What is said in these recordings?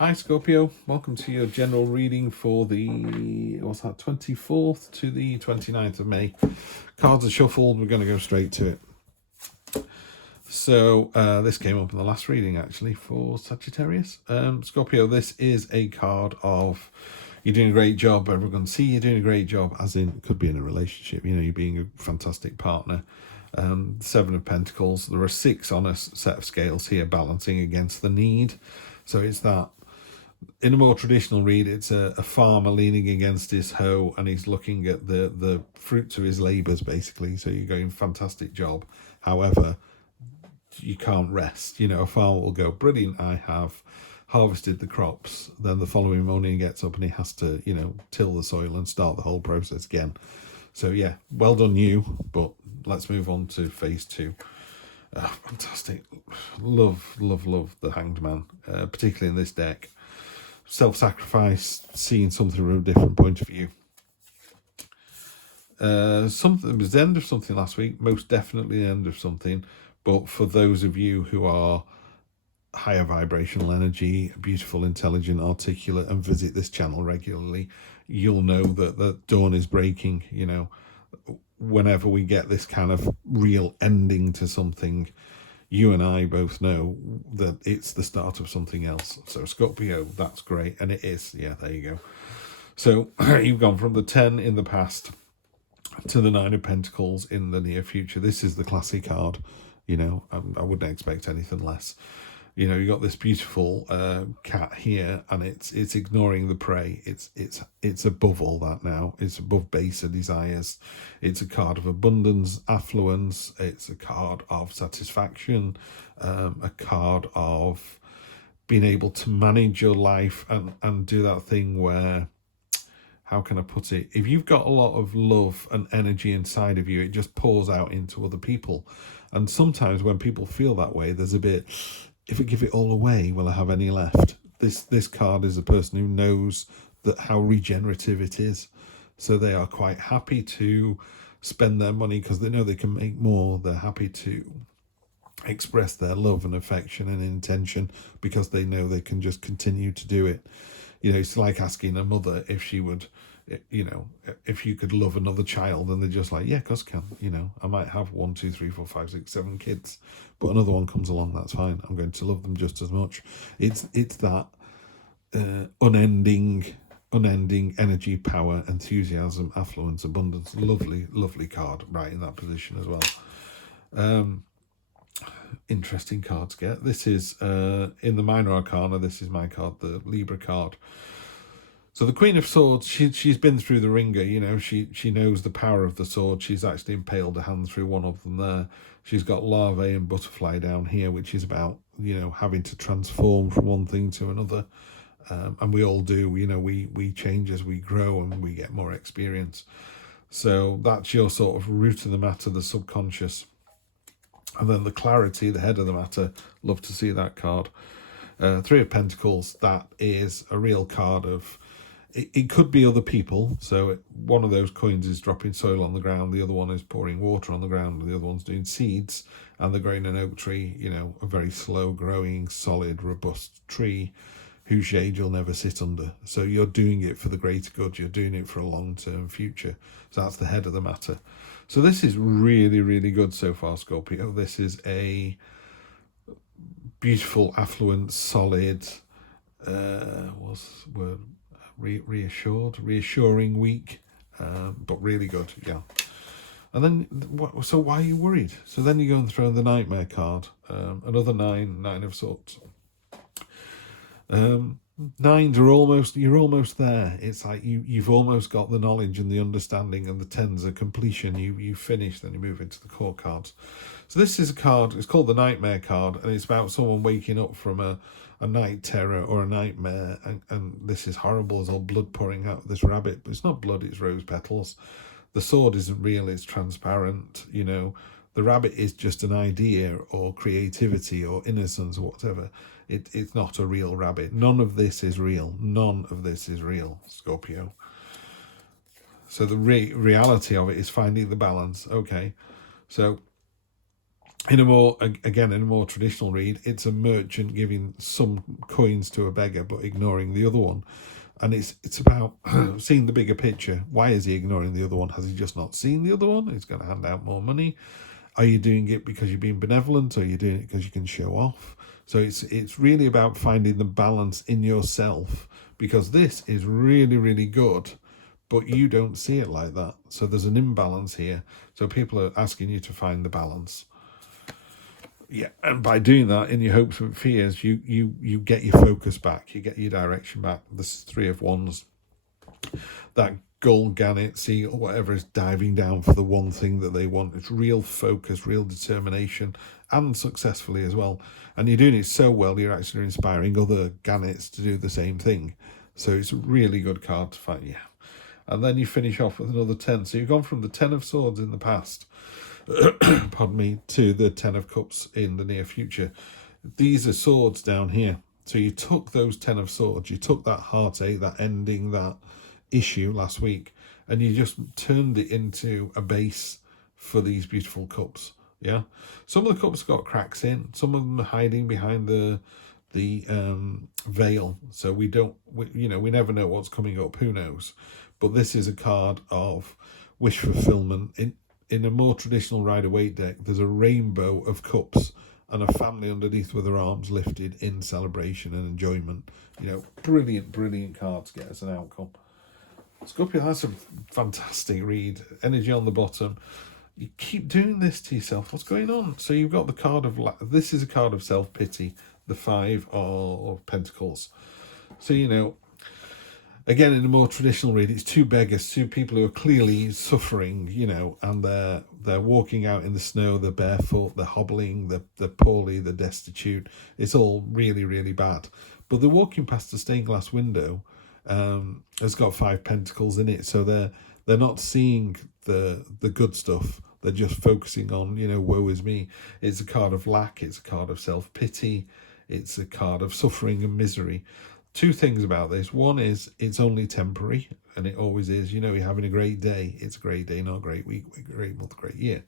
Hi Scorpio, welcome to your general reading for the, what's that, 24th to the 29th of May. Cards are shuffled, we're going to go straight to it. So this came up in the last reading actually for Sagittarius. Scorpio, this is a card of you're doing a great job, everyone can see you're doing a great job, as in it could be in a relationship, you know, you're being a fantastic partner. Seven of Pentacles, there are 6 on a set of scales here balancing against the need. So it's that. In a more traditional read, it's a farmer leaning against his hoe and he's looking at the fruits of his labours, basically. So you're going, fantastic job. However, you can't rest. You know, a farmer will go, brilliant, I have harvested the crops. Then the following morning he gets up and he has to, you know, till the soil and start the whole process again. So yeah, well done you, but let's move on to phase 2. Fantastic. Love the Hanged Man, particularly in this deck. Self-sacrifice, seeing something from a different point of view. Something, it was the end of something last week, most definitely the end of something. But for those of you who are higher vibrational energy, beautiful, intelligent, articulate, and visit this channel regularly, you'll know that the dawn is breaking. You know, whenever we get this kind of real ending to something, you and I both know that it's the start of something else. So Scorpio, that's great. And it is. Yeah, there you go. So you've gone from the 10 in the past to the 9 of Pentacles in the near future. This is the classic card. You know, I wouldn't expect anything less. You know, you got this beautiful cat here, and it's ignoring the prey. It's above all that now. It's above baser desires. It's a card of abundance, affluence. It's a card of satisfaction. A card of being able to manage your life and do that thing where, how can I put it? If you've got a lot of love and energy inside of you, it just pours out into other people. And sometimes when people feel that way, there's a bit, if I give it all away, will I have any left? This card is a person who knows that how regenerative it is. So they are quite happy to spend their money because they know they can make more. They're happy to express their love and affection and intention because they know they can just continue to do it. You know, it's like asking a mother if she would, you know, if you could love another child, and they're just like, yeah, of course I can. You know, I might have 1, 2, 3, 4, 5, 6, 7 kids, but another one comes along, that's fine. I'm going to love them just as much. It's that unending energy, power, enthusiasm, affluence, abundance. Lovely card right in that position as well. Interesting card to get. This is in the minor arcana. This is my card, the Libra card. So the Queen of Swords, she's been through the ringer. You know, she knows the power of the sword. She's actually impaled a hand through one of them there. She's got larvae and butterfly down here, which is about, you know, having to transform from one thing to another. And we all do. You know, we change as we grow and we get more experience. So that's your sort of root of the matter, the subconscious. And then the clarity, the head of the matter. Love to see that card. 3 of Pentacles, that is a real card of, it could be other people. So one of those coins is dropping soil on the ground, the other one is pouring water on the ground, and the other one's doing seeds, and they're growing an oak tree, you know, a very slow growing, solid, robust tree whose shade you'll never sit under. So you're doing it for the greater good, you're doing it for a long-term future. So that's the head of the matter. So this is really good so far, Scorpio. This is a beautiful, affluent, solid, reassuring week, but really good, yeah. And then, so why are you worried? So then you go and throw the Nightmare card, another 9 of Swords. Nines are almost, you're almost there. It's like you've almost got the knowledge and the understanding, and the 10s are completion. You finish, then you move into the core cards. So this is a card, it's called the Nightmare card, and it's about someone waking up from a night terror or a nightmare, and this is horrible. There's all blood pouring out of this rabbit, but it's not blood, it's rose petals. The sword isn't real, it's transparent. You know, the rabbit is just an idea or creativity or innocence or whatever. It's not a real rabbit. None of this is real. None of this is real, Scorpio. So the reality of it is finding the balance. Okay, so In a more, again, in a more traditional read, it's a merchant giving some coins to a beggar but ignoring the other one. And it's about seeing the bigger picture. Why is he ignoring the other one? Has he just not seen the other one? He's going to hand out more money. Are you doing it because you're being benevolent, or are you doing it because you can show off? So it's really about finding the balance in yourself, because this is really, really good, but you don't see it like that. So there's an imbalance here. So people are asking you to find the balance. Yeah, and by doing that, in your hopes and fears, you get your focus back, you get your direction back. This Three of Wands, that gull, gannet, seal, whatever, is diving down for the one thing that they want. It's real focus, real determination, and successfully as well. And you're doing it so well, you're actually inspiring other gannets to do the same thing. So it's a really good card to find. Yeah. And then you finish off with another 10. So you've gone from the 10 of Swords in the past, pardon me, to the 10 of Cups in the near future. These are swords down here. So you took those 10 of Swords, you took that heartache, that ending, that issue last week, and you just turned it into a base for these beautiful cups. Yeah, some of the cups got cracks in, some of them are hiding behind the veil, so we never know what's coming up. Who knows? But this is a card of wish fulfillment. In a more traditional Rider-Waite deck, there's a rainbow of cups and a family underneath with their arms lifted in celebration and enjoyment. Brilliant cards get us an outcome. Scorpio, that's a fantastic read. Energy on the bottom. You keep doing this to yourself. What's going on? So you've got the card of... This is a card of self-pity. The Five of Pentacles. So, again, in a more traditional read, it's two beggars, two people who are clearly suffering, and they're walking out in the snow, they're barefoot, they're hobbling, they're poorly, they're destitute. It's all really, really bad. But they're walking past a stained glass window. It's got 5 pentacles in it, so they're not seeing the good stuff. They're just focusing on, woe is me. It's a card of lack. It's a card of self-pity. It's a card of suffering and misery. Two things about this. One is it's only temporary, and it always is. You're having a great day. It's a great day, not a great week, a great month, great year.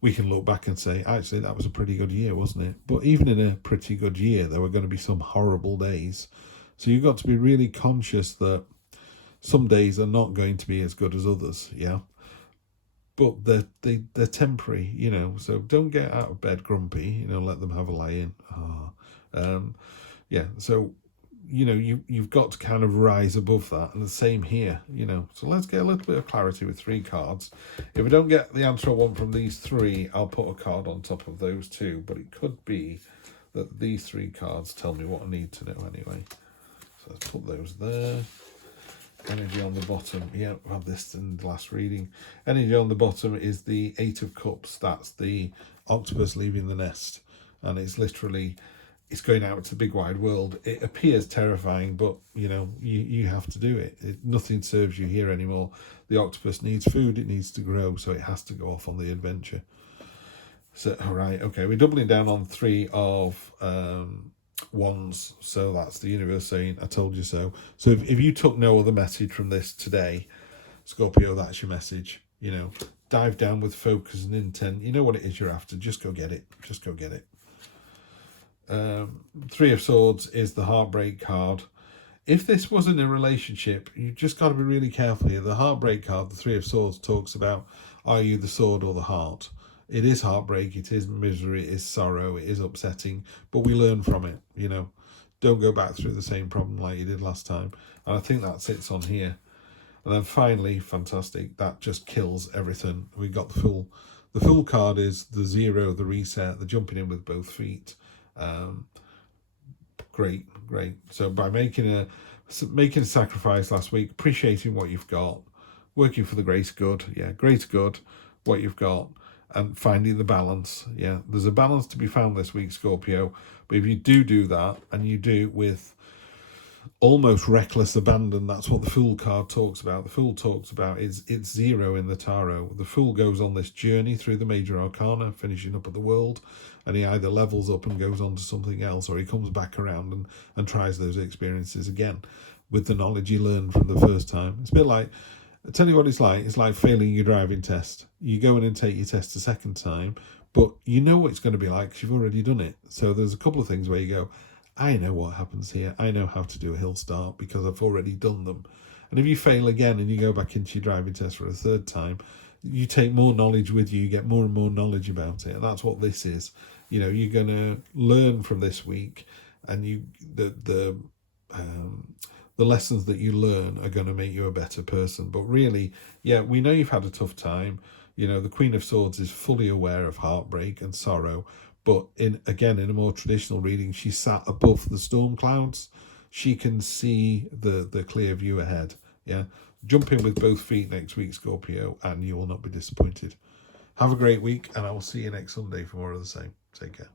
We can look back and say, actually, that was a pretty good year, wasn't it? But even in a pretty good year, there were going to be some horrible days. So you've got to be really conscious that some days are not going to be as good as others, yeah? But they're temporary, so don't get out of bed grumpy, let them have a lie in. So, you've got to kind of rise above that, and the same here, So let's get a little bit of clarity with 3 cards. If I don't get the answer I want from these 3, I'll put a card on top of those 2, but it could be that these 3 cards tell me what I need to know anyway. So let's put those there. Energy on the bottom. Yeah, we had this in the last reading. Energy on the bottom is the 8 of Cups. That's the octopus leaving the nest. And it's literally, it's going out to the big wide world. It appears terrifying, but, you have to do it. Nothing serves you here anymore. The octopus needs food. It needs to grow, so it has to go off on the adventure. So, all right, okay. We're doubling down on 3 of... Wands, so that's the universe saying I told you so. So if you took no other message from this today, Scorpio, that's your message. Dive down with focus and intent. You know what it is you're after. Just go get it. Just go get it. 3 of Swords is the heartbreak card. If this wasn't a relationship, you just got to be really careful here. The heartbreak card, the 3 of Swords, talks about, are you the sword or the heart? It is heartbreak, it is misery, it is sorrow, it is upsetting, but we learn from it, Don't go back through the same problem like you did last time. And I think that sits on here. And then finally, fantastic, that just kills everything. We got the full card is the 0, the reset, the jumping in with both feet. Great. So by making a sacrifice last week, appreciating what you've got, working for the greater good, greater good, what you've got, and finding the balance. There's a balance to be found this week, Scorpio, but if you do that, and you do it with almost reckless abandon, that's what the Fool card talks about. The Fool talks about it's 0 in the tarot. The Fool goes on this journey through the major arcana, finishing up at the world, and he either levels up and goes on to something else, or he comes back around and tries those experiences again with the knowledge he learned from the first time. It's a bit like, I'll tell you what it's like. It's like failing your driving test. You go in and take your test a second time, but you know what it's going to be like because you've already done it. So there's a couple of things where you go, I know what happens here. I know how to do a hill start because I've already done them. And if you fail again and you go back into your driving test for a third time, you take more knowledge with you. You get more and more knowledge about it. And that's what this is. You know, you're going to learn from this week, and the lessons that you learn are going to make you a better person. But really, yeah, we know you've had a tough time. You know, the Queen of Swords is fully aware of heartbreak and sorrow. But in a more traditional reading, she sat above the storm clouds. She can see the clear view ahead. Yeah. Jump in with both feet next week, Scorpio, and you will not be disappointed. Have a great week, and I will see you next Sunday for more of the same. Take care.